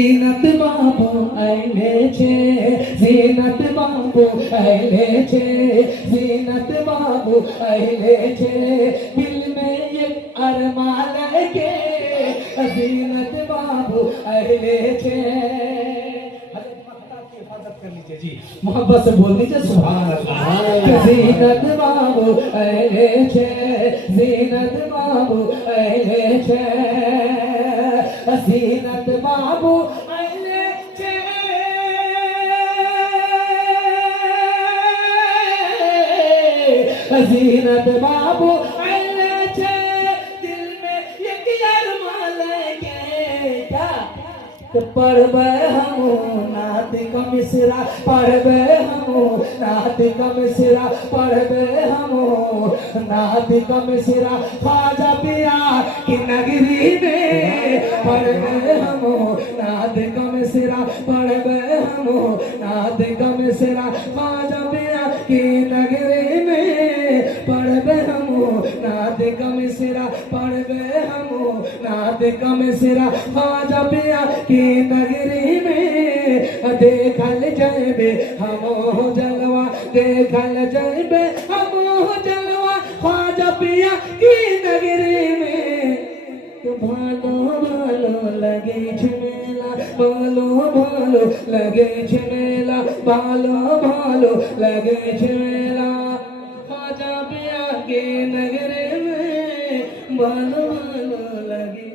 জিনাত বাবু আইলেছে, জিনাত বাবু আইলেছে, জিনাত বাবু আইলেছে, दिल में एक अरमान लेके जीनत बाबू आइलेছে। जी मोहब्बत से बोल दीजिए सुभान अल्लाह। जीनत बाबू आइलेছে, जीनत बाबू आइलेছে, जीनत बाबू आइलेছে, जीनत बाबू आइलेছে, दिल में एक अरमान लेके पढ़बे हम नात का मिसरा, पढ़बे हम नात का मिसरा, पढ़बे हम नात का मिसरा, ख्वाजा पिया की नगरी में पढ़बे हम नात का मिसरा, पढ़बे हम नात का मिसरा, ख्वाजा पिया की नगरी में पढ़बे हम नात का मिसरा, पढ़बे हम नात का मिसरा, ख्वाजा पिया की नगरी में देखल जाबे हम जलवा, देखल जाबे हम जलवा, ख्वाजा पिया की नगरी में। तो भालो भालो लगे झमेला, भालो भालो लगे झमेला, भालो भालो लगे झमेला, ख्वाजा पिया की नगरी में भालो भालो लगे।